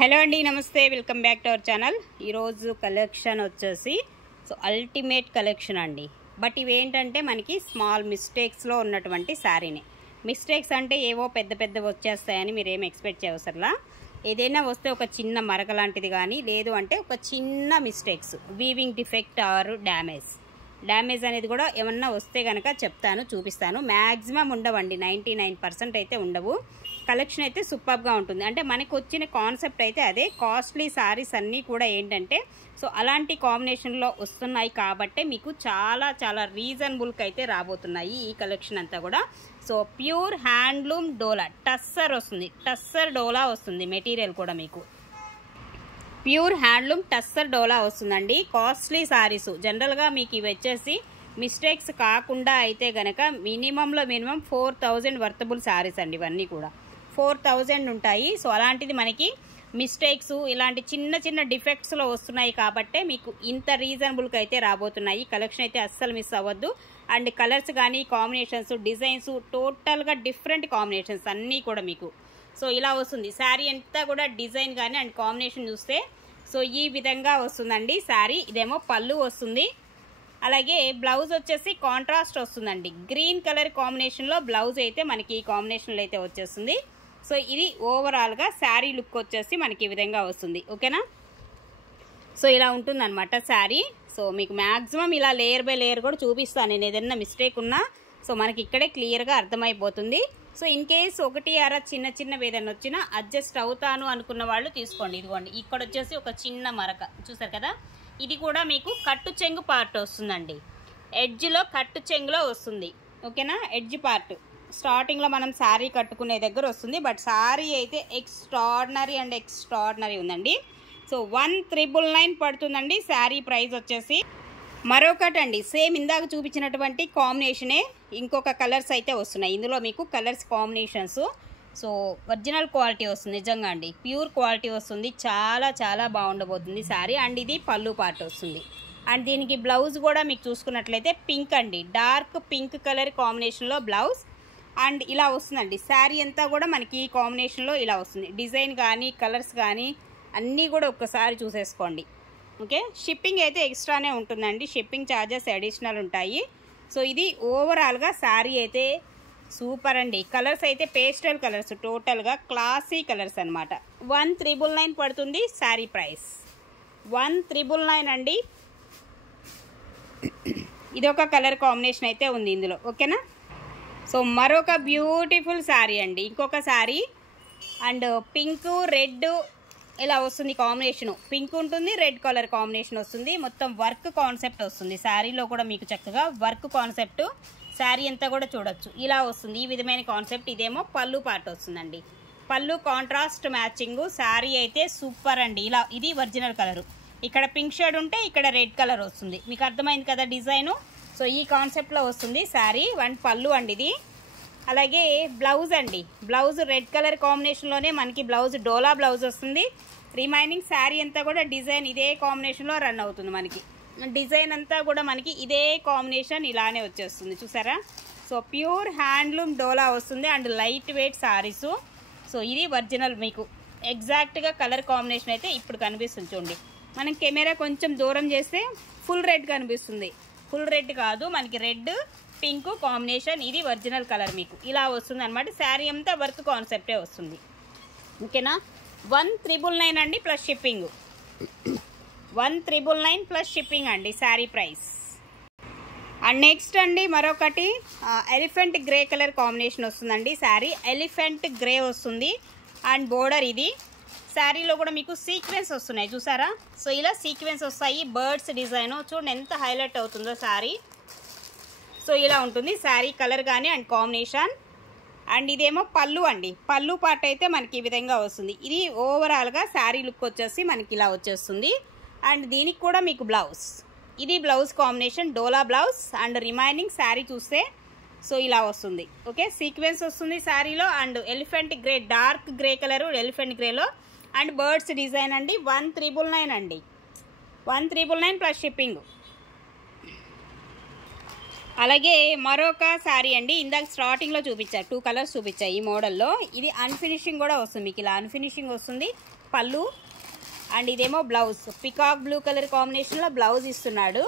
Hello అండి, నమస్తే, welcome back to our channel. ఈరోజు కలెక్షన్ వచ్చేసి అల్టిమేట్ కలెక్షన్ అండి. బట్ ఇవేంటంటే మనకి స్మాల్ మిస్టేక్స్లో ఉన్నటువంటి శారీనే. మిస్టేక్స్ అంటే ఏవో పెద్ద పెద్దవి వచ్చేస్తాయని మీరు ఏమి ఎక్స్పెక్ట్ చేయవసరలా. ఏదైనా వస్తే ఒక చిన్న మరక లాంటిది కానీ, లేదు అంటే ఒక చిన్న mistakes, weaving defect or damage అనేది కూడా ఏమన్నా వస్తే కనుక చెప్తాను, చూపిస్తాను. మ్యాక్సిమం ఉండవండి, 99% అయితే ఉండవు. కలెక్షన్ అయితే సూపర్గా ఉంటుంది. అంటే మనకు వచ్చిన కాన్సెప్ట్ అయితే అదే. కాస్ట్లీ శారీస్ అన్నీ కూడా ఏంటంటే అలాంటి కాంబినేషన్లో వస్తున్నాయి కాబట్టి మీకు చాలా చాలా రీజనబుల్కి అయితే రాబోతున్నాయి ఈ కలెక్షన్ అంతా కూడా. ప్యూర్ హ్యాండ్లూమ్ డోలా టస్సర్ వస్తుంది, టస్సర్ డోలా వస్తుంది. మెటీరియల్ కూడా మీకు ప్యూర్ హ్యాండ్లూమ్ టస్సర్ డోలా వస్తుందండి. కాస్ట్లీ శారీస్ జనరల్గా మీకు ఇవి వచ్చేసి మిస్టేక్స్ కాకుండా అయితే గనక మినిమంలో మినిమం 4000 వర్తబుల్ శారీస్ అండి. ఇవన్నీ కూడా 4000 ఉంటాయి. అలాంటిది మనకి మిస్టేక్స్ ఇలాంటి చిన్న చిన్న డిఫెక్ట్స్లో వస్తున్నాయి కాబట్టే మీకు ఇంత రీజనబుల్కి అయితే రాబోతున్నాయి. కలెక్షన్ అయితే అస్సలు మిస్ అవ్వద్దు. అండ్ కలర్స్ కానీ, కాంబినేషన్స్, డిజైన్స్ టోటల్గా డిఫరెంట్ కాంబినేషన్స్ అన్నీ కూడా మీకు ఇలా వస్తుంది. శారీ అంతా కూడా డిజైన్ కానీ అండ్ కాంబినేషన్ చూస్తే ఈ విధంగా వస్తుందండి శారీ. ఇదేమో పళ్ళు వస్తుంది. అలాగే బ్లౌజ్ వచ్చేసి కాంట్రాస్ట్ వస్తుందండి. గ్రీన్ కలర్ కాంబినేషన్లో బ్లౌజ్ అయితే మనకి ఈ కాంబినేషన్లో అయితే వచ్చేస్తుంది. ఇది ఓవరాల్గా శారీ లుక్ వచ్చేసి మనకి ఈ విధంగా వస్తుంది. ఓకేనా? ఇలా ఉంటుందన్నమాట శారీ. మీకు మ్యాక్సిమం ఇలా లేయర్ బై లేయర్ కూడా చూపిస్తాను. నేను ఏదైనా మిస్టేక్ ఉన్నా మనకి ఇక్కడే క్లియర్గా అర్థమైపోతుంది. ఇన్ కేస్ ఒకటి అర చిన్న చిన్నవి ఏదైనా వచ్చినా అడ్జస్ట్ అవుతాను అనుకున్న వాళ్ళు తీసుకోండి. ఇదిగోండి, ఇక్కడ వచ్చేసి ఒక చిన్న మరక చూసారు కదా. ఇది కూడా మీకు కట్టు చెంగు పార్ట్ వస్తుందండి. ఎడ్జ్లో కట్టు చెంగులో వస్తుంది. ఓకేనా? ఎడ్జ్ పార్ట్ స్టార్టింగ్లో మనం శారీ కట్టుకునే దగ్గర వస్తుంది. బట్ శారీ అయితే ఎక్స్ట్రాడినరీ ఉందండి. 1999 పడుతుందండి శారీ ప్రైస్ వచ్చేసి. మరొకటి అండి, సేమ్ ఇందాక చూపించినటువంటి కాంబినేషనే ఇంకొక కలర్స్ అయితే వస్తున్నాయి. ఇందులో మీకు కలర్స్ కాంబినేషన్స్ ఒరిజినల్ క్వాలిటీ వస్తుంది. నిజంగా అండి, ప్యూర్ క్వాలిటీ వస్తుంది. చాలా చాలా బాగుండబోతుంది శారీ. అండ్ ఇది పళ్ళు పార్ట్ వస్తుంది. అండ్ దీనికి బ్లౌజ్ కూడా మీకు చూసుకున్నట్లయితే పింక్ అండి, డార్క్ పింక్ కలర్ కాంబినేషన్లో బ్లౌజ్. అండ్ ఇలా వస్తుందండి శారీ అంతా కూడా మనకి ఈ కాంబినేషన్లో ఇలా వస్తుంది. డిజైన్ కానీ, కలర్స్ కానీ అన్నీ కూడా ఒక్కసారి చూసేసుకోండి. ఓకే, షిప్పింగ్ అయితే ఎక్స్ట్రానే ఉంటుందండి. షిప్పింగ్ ఛార్జెస్ అడిషనల్ ఉంటాయి. ఇది ఓవరాల్గా శారీ అయితే సూపర్ అండి. కలర్స్ అయితే పేస్టల్ కలర్స్, టోటల్గా క్లాసీ కలర్స్ అనమాట. 1999 పడుతుంది శారీ ప్రైస్. 1999 అండి. ఇదొక కలర్ కాంబినేషన్ అయితే ఉంది ఇందులో. ఓకేనా? మరొక బ్యూటిఫుల్ శారీ అండి. ఇంకొక శారీ అండ్ పింక్ రెడ్ ఇలా వస్తుంది కాంబినేషను. పింక్ ఉంటుంది, రెడ్ కలర్ కాంబినేషన్ వస్తుంది. మొత్తం వర్క్ కాన్సెప్ట్ వస్తుంది శారీలో కూడా మీకు చక్కగా వర్క్ కాన్సెప్ట్. శారీ అంతా కూడా చూడొచ్చు ఇలా వస్తుంది, ఈ విధమైన కాన్సెప్ట్. ఇదేమో పళ్ళు పార్ట్ వస్తుందండి. పళ్ళు కాంట్రాస్ట్ మ్యాచింగ్. శారీ అయితే సూపర్ అండి. ఇలా ఇది ఒరిజినల్ కలరు. ఇక్కడ పింక్ షేడ్ ఉంటే ఇక్కడ రెడ్ కలర్ వస్తుంది. మీకు అర్థమైంది కదా డిజైను. ఈ కాన్సెప్ట్లో వస్తుంది శారీ. పళ్ళు అండి ఇది. అలాగే బ్లౌజ్ అండి, బ్లౌజ్ రెడ్ కలర్ కాంబినేషన్లోనే మనకి బ్లౌజ్ డోలా బ్లౌజ్ వస్తుంది. రిమైనింగ్ శారీ అంతా కూడా డిజైన్ ఇదే కాంబినేషన్లో రన్ అవుతుంది. మనకి డిజైన్ అంతా కూడా మనకి ఇదే కాంబినేషన్ ఇలానే వచ్చేస్తుంది. చూసారా? ప్యూర్ హ్యాండ్లూమ్ డోలా వస్తుంది అండ్ లైట్ వెయిట్ శారీస్. ఇది ఒరిజినల్ మీకు ఎగ్జాక్ట్గా కలర్ కాంబినేషన్ అయితే ఇప్పుడు కనిపిస్తుంది. చూడండి, మనం కెమెరా కొంచెం దూరం చేస్తే ఫుల్ రెడ్ కనిపిస్తుంది. ఫుల్ రెడ్ కాదు, మనకి రెడ్ పింక్ కాంబినేషన్. ఇది ఒరిజినల్ కలర్ మీకు ఇలా వస్తుంది అనమాట. శారీ అంతా వర్క్ కాన్సెప్టే వస్తుంది. ఓకేనా? 1999 అండి ప్లస్ షిప్పింగ్. 1999 ప్లస్ షిప్పింగ్ అండి శారీ ప్రైస్. అండ్ నెక్స్ట్ అండి మరొకటి ఎలిఫెంట్ గ్రే కలర్ కాంబినేషన్ వస్తుందండి. శారీ ఎలిఫెంట్ గ్రే వస్తుంది అండ్ బోర్డర్ ఇది. శారీలో కూడా మీకు సీక్వెన్స్ వస్తున్నాయి చూసారా. ఇలా సీక్వెన్స్ వస్తాయి. బర్డ్స్ డిజైన్ చూడండి ఎంత హైలైట్ అవుతుందో శారీ. ఇలా ఉంటుంది శారీ కలర్ కానీ అండ్ కాంబినేషన్. అండ్ ఇదేమో పళ్ళు అండి. పళ్ళు పార్ట్ అయితే మనకి ఈ విధంగా వస్తుంది. ఇది ఓవరాల్గా శారీ లుక్ వచ్చేసి మనకి ఇలా వచ్చేస్తుంది. అండ్ దీనికి కూడా మీకు బ్లౌజ్, ఇది బ్లౌజ్ కాంబినేషన్ డోలా బ్లౌజ్. అండ్ రిమైనింగ్ శారీ చూస్తే ఇలా వస్తుంది. ఓకే, సీక్వెన్స్ వస్తుంది శారీలో. And elephant grey, dark grey colour elephant గ్రేలో. అండ్ బర్డ్స్ డిజైన్ అండి. 1999 అండి. 1999 ప్లస్ షిప్పింగ్. అలాగే మరొక శారీ అండి. ఇందాక స్టార్టింగ్లో చూపించారు, 2 కలర్స్ చూపించాయి ఈ మోడల్లో. ఇది అన్ఫినిషింగ్ కూడా వస్తుంది మీకు. ఇలా అన్ఫినిషింగ్ వస్తుంది. పళ్ళు అండ్ ఇదేమో బ్లౌజ్. పికాక్ బ్లూ కలర్ కాంబినేషన్లో బ్లౌజ్ ఇస్తున్నాడు.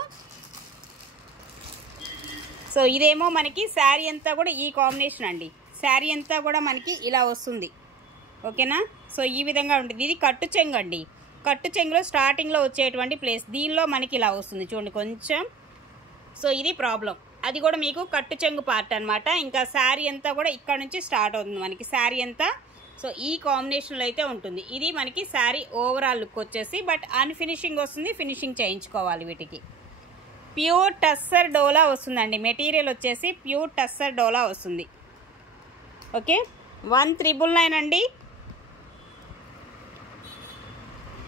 సో ఇదేమో మనకి శారీ అంతా కూడా ఈ కాంబినేషన్ అండి. శారీ అంతా కూడా మనకి ఇలా వస్తుంది. ఓకేనా. సో ఈ విధంగా ఉంటుంది. ఇది కట్టు చెంగు అండి. కట్టు చెంగులో స్టార్టింగ్లో వచ్చేటువంటి ప్లేస్ దీనిలో మనకి ఇలా వస్తుంది చూడండి కొంచెం. సో ఇది ప్రాబ్లం. అది కూడా మీకు కట్టు చెంగు పార్ట్ అనమాట. ఇంకా శారీ అంతా కూడా ఇక్కడ నుంచి స్టార్ట్ అవుతుంది మనకి శారీ అంతా. సో ఈ కాంబినేషన్లో అయితే ఉంటుంది. ఇది మనకి శారీ ఓవరాల్ లుక్ వచ్చేసి. బట్ అన్ఫినిషింగ్ వస్తుంది, ఫినిషింగ్ చేయించుకోవాలి వీటికి. ప్యూర్ టస్సర్ డోలా వస్తుందండి. మెటీరియల్ వచ్చేసి ప్యూర్ టస్సర్ డోలా వస్తుంది. ఓకే 1999 అండి.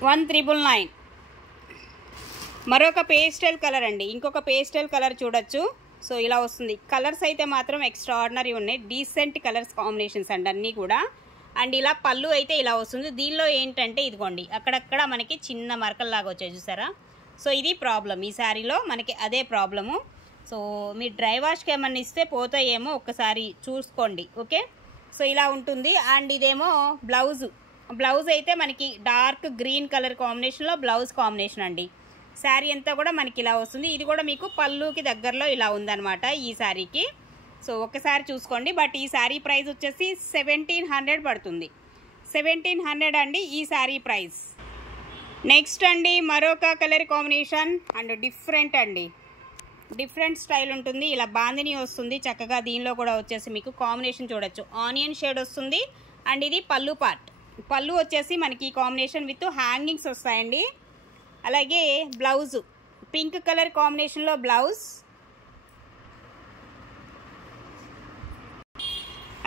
1999. మరొక పేస్టల్ కలర్ అండి. ఇంకొక పేస్టల్ కలర్ చూడొచ్చు. సో ఇలా వస్తుంది. కలర్స్ అయితే మాత్రం ఎక్స్ట్రాడినరీ ఉన్నాయి. డీసెంట్ కలర్స్ కాంబినేషన్స్ అండి అన్నీ కూడా. అండ్ ఇలా పళ్ళు అయితే ఇలా వస్తుంది. దీనిలో ఏంటంటే ఇదిగోండి అక్కడక్కడ మనకి చిన్న మరకల్లాగా వచ్చాయి చూసారా. సో ఇది ప్రాబ్లం ఈ శారీలో మనకి, అదే ప్రాబ్లము. సో మీరు డ్రై వాష్కి ఏమన్నా ఇస్తే పోతాయేమో ఒక్కసారి చూసుకోండి. ఓకే. సో ఇలా ఉంటుంది. అండ్ ఇదేమో బ్లౌజ్. బ్లౌజ్ అయితే మనకి డార్క్ గ్రీన్ కలర్ కాంబినేషన్లో బ్లౌజ్ కాంబినేషన్ అండి. శారీ అంతా కూడా మనకి ఇలా వస్తుంది. ఇది కూడా మీకు పళ్ళుకి దగ్గరలో ఇలా ఉందన్నమాట ఈ శారీకి. సో ఒక్కసారి చూసుకోండి. బట్ ఈ శారీ ప్రైస్ వచ్చేసి 1700 పడుతుంది. 1700 అండి ఈ శారీ ప్రైస్. నెక్స్ట్ అండి మరొక కలర్ కాంబినేషన్ అండ్ డిఫరెంట్ అండి. డిఫరెంట్ స్టైల్ ఉంటుంది. ఇలా బాందిని వస్తుంది చక్కగా. దీనిలో కూడా వచ్చేసి మీకు కాంబినేషన్ చూడొచ్చు. ఆనియన్ షేడ్ వస్తుంది. అండ్ ఇది పళ్ళు పార్ట్. పళ్ళు వచ్చేసి మనకి ఈ కాంబినేషన్ విత్ హ్యాంగింగ్స్ వస్తాయండి. అలాగే బ్లౌజ్ పింక్ కలర్ కాంబినేషన్లో బ్లౌజ్.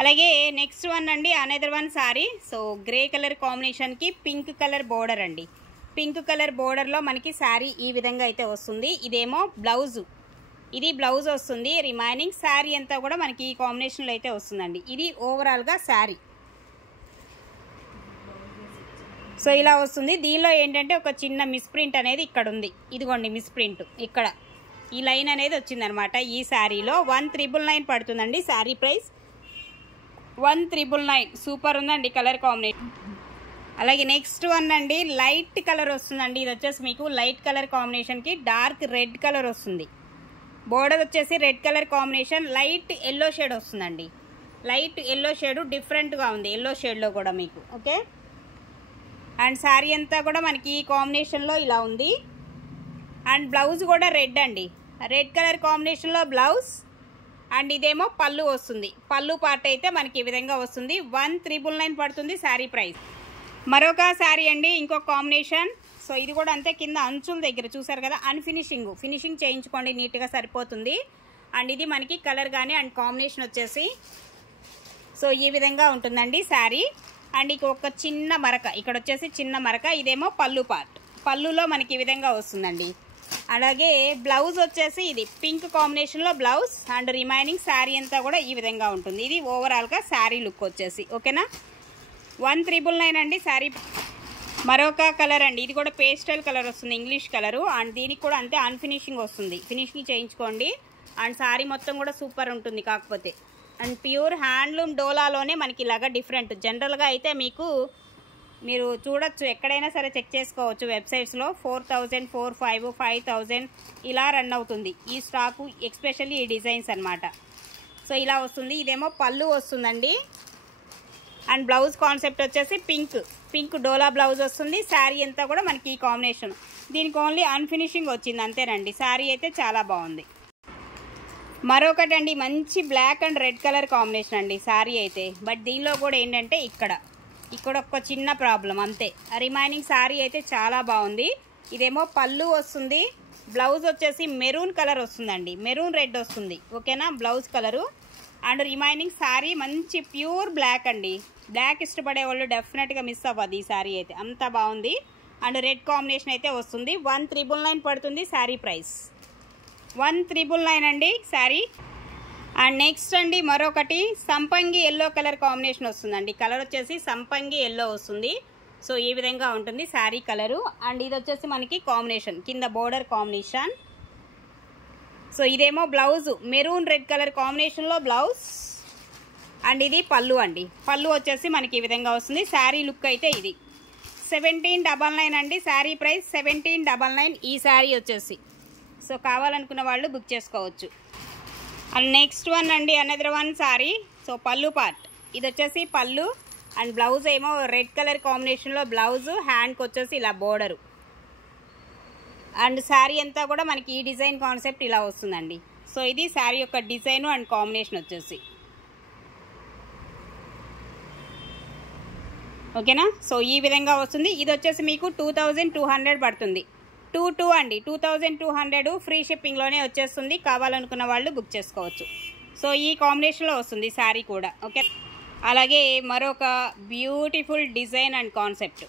అలాగే నెక్స్ట్ వన్ అండి another one sari. So grey colour కాంబినేషన్కి పింక్ కలర్ బోర్డర్ అండి. పింక్ కలర్ బోర్డర్లో మనకి శారీ ఈ విధంగా అయితే వస్తుంది. ఇదేమో బ్లౌజు. ఇది బ్లౌజ్ వస్తుంది. రిమైనింగ్ శారీ అంతా కూడా మనకి ఈ కాంబినేషన్లో అయితే వస్తుందండి. ఇది ఓవరాల్గా శారీ. సో ఇలా వస్తుంది. దీనిలో ఏంటంటే ఒక చిన్న మిస్ప్రింట్ అనేది ఇక్కడ ఉంది. ఇదిగోండి మిస్ప్రింట్ ఇక్కడ ఈ లైన్ అనేది వచ్చిందనమాట ఈ శారీలో. 1999 పడుతుందండి శారీ ప్రైస్. 1999 సూపర్ ఉందండి కలర్ కాంబినేషన్. అలాగే నెక్స్ట్ వన్ అండి లైట్ కలర్ వస్తుందండి. ఇది వచ్చేసి మీకు లైట్ కలర్ కాంబినేషన్కి డార్క్ రెడ్ కలర్ వస్తుంది. బోర్డర్ వచ్చేసి red colour combination light yellow shade వస్తుందండి. లైట్ ఎల్లో షేడ్ డిఫరెంట్గా ఉంది ఎల్లో షేడ్లో కూడా మీకు. ఓకే. అండ్ శారీ అంతా కూడా మనకి ఈ కాంబినేషన్లో ఇలా ఉంది. అండ్ బ్లౌజ్ కూడా రెడ్ అండి. రెడ్ కలర్ కాంబినేషన్లో బ్లౌజ్. అండ్ ఇదేమో పళ్ళు వస్తుంది. పళ్ళు పార్ట్ అయితే మనకి ఈ విధంగా వస్తుంది. 1999 పడుతుంది శారీ ప్రైస్. మరొక శారీ అండి ఇంకొక కాంబినేషన్. సో ఇది కూడా అంతే. కింద అంచుల దగ్గర చూసారు కదా ఫినిషింగ్ చేయించుకోండి నీట్గా సరిపోతుంది. అండ్ ఇది మనకి కలర్ కానీ అండ్ కాంబినేషన్ వచ్చేసి సో ఈ విధంగా ఉంటుందండి శారీ. అండ్ ఒక చిన్న మరక ఇక్కడ వచ్చేసి చిన్న మరక. ఇదేమో పళ్ళు పార్ట్. పళ్ళులో మనకి ఈ విధంగా వస్తుందండి. అలాగే బ్లౌజ్ వచ్చేసి ఇది పింక్ కాంబినేషన్లో బ్లౌజ్. అండ్ రిమైనింగ్ శారీ అంతా కూడా ఈ విధంగా ఉంటుంది. ఇది ఓవరాల్గా శారీ లుక్ వచ్చేసి. ఓకేనా. 1999 అండి శారీ. మరొక కలర్ అండి. ఇది కూడా పేస్టల్ కలర్ వస్తుంది ఇంగ్లీష్ కలరు. అండ్ దీనికి కూడా అంతే అన్ఫినిషింగ్ వస్తుంది. ఫినిషింగ్ చేయించుకోండి. అండ్ శారీ మొత్తం కూడా సూపర్ ఉంటుంది. కాకపోతే అండ్ ప్యూర్ హ్యాండ్లూమ్ డోలాలోనే మనకి ఇలాగా డిఫరెంట్. జనరల్గా అయితే మీకు మీరు చూడొచ్చు ఎక్కడైనా సరే చెక్ చేసుకోవచ్చు వెబ్సైట్స్లో 4000, 4500, 5000 ఇలా రన్ అవుతుంది ఈ స్టాకు. ఎస్పెషల్లీ ఈ డిజైన్స్ అనమాట. సో ఇలా వస్తుంది. ఇదేమో పళ్ళు వస్తుందండి. అండ్ బ్లౌజ్ కాన్సెప్ట్ వచ్చేసి పింక్ డోలా బ్లౌజ్ వస్తుంది. శారీ అంతా కూడా మనకి ఈ కాంబినేషన్. దీనికి ఓన్లీ అన్ఫినిషింగ్ వచ్చింది అంతేనండి. శారీ అయితే చాలా బాగుంది. మరొకటి అండి మంచి black and red colour combination అండి శారీ అయితే. బట్ దీనిలో కూడా ఏంటంటే ఇక్కడ ఒక చిన్న ప్రాబ్లం అంతే. రిమైనింగ్ శారీ అయితే చాలా బాగుంది. ఇదేమో పళ్ళు వస్తుంది. బ్లౌజ్ వచ్చేసి మెరూన్ కలర్ వస్తుందండి. మెరూన్ రెడ్ వస్తుంది. ఓకేనా blouse colour. And remaining sari మంచి ప్యూర్ బ్లాక్ అండి. బ్లాక్ ఇష్టపడే వాళ్ళు డెఫినెట్గా మిస్ అవ్వదు ఈ శారీ అయితే. అంత బాగుంది. అండ్ రెడ్ కాంబినేషన్ అయితే వస్తుంది. 1999 పడుతుంది శారీ ప్రైస్. 1999 అండి శారీ. అండ్ నెక్స్ట్ అండి మరొకటి సంపంగి ఎల్లో కలర్ కాంబినేషన్ వస్తుందండి. కలర్ వచ్చేసి సంపంగి ఎల్లో వస్తుంది. సో ఈ విధంగా ఉంటుంది శారీ కలరు. అండ్ ఇది వచ్చేసి మనకి కాంబినేషన్ కింద బోర్డర్ కాంబినేషన్. సో ఇదేమో బ్లౌజ్ మెరూన్ రెడ్ కలర్ కాంబినేషన్లో బ్లౌజ్. అండ్ ఇది పళ్ళు అండి. పళ్ళు వచ్చేసి మనకి ఈ విధంగా వస్తుంది. శారీ లుక్ అయితే ఇది. 1799 అండి శారీ ప్రైస్ 1799 ఈ శారీ వచ్చేసి. సో కావాలనుకున్న వాళ్ళు బుక్ చేసుకోవచ్చు. అండ్ నెక్స్ట్ వన్ అండి అనదర్ వన్ శారీ. సో పళ్ళు పార్ట్ ఇది వచ్చేసి పళ్ళు అండ్ బ్లౌజ్ ఏమో రెడ్ కలర్ కాంబినేషన్లో బ్లౌజ్, హ్యాండ్కి వచ్చేసి ఇలా బోర్డరు అండ్ శారీ అంతా కూడా మనకి ఈ డిజైన్ కాన్సెప్ట్ ఇలా వస్తుందండి. సో ఇది శారీ యొక్క డిజైన్ అండ్ కాంబినేషన్ వచ్చేసి. ఓకేనా. సో ఈ విధంగా వస్తుంది. ఇది వచ్చేసి మీకు 2200 పడుతుంది. 22 అండి, 2200 ఫ్రీ షిప్పింగ్లోనే వచ్చేస్తుంది. కావాలనుకున్న వాళ్ళు బుక్ చేసుకోవచ్చు. సో ఈ కాంబినేషన్లో వస్తుంది శారీ కూడా. ఓకే. అలాగే మరొక beautiful design and concept.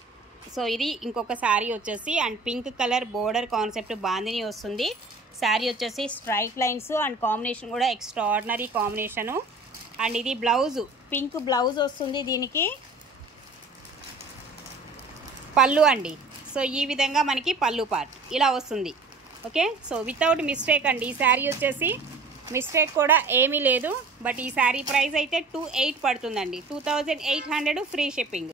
So ఇది ఇంకొక శారీ వచ్చేసి and pink colour border concept bandhani వస్తుంది. శారీ వచ్చేసి స్ట్రైట్ లైన్స్ అండ్ కాంబినేషన్ కూడా ఎక్స్ట్రాడినరీ కాంబినేషను. అండ్ ఇది బ్లౌజు పింక్ బ్లౌజ్ వస్తుంది. దీనికి పళ్ళు అండి. సో ఈ విధంగా మనకి పళ్ళు పార్ట్ ఇలా వస్తుంది. ఓకే. సో వితౌట్ మిస్టేక్ అండి ఈ శారీ వచ్చేసి, మిస్టేక్ కూడా ఏమీ లేదు. బట్ ఈ శారీ ప్రైస్ అయితే 2800 పడుతుందండి. 2800 ఫ్రీ షిప్పింగ్.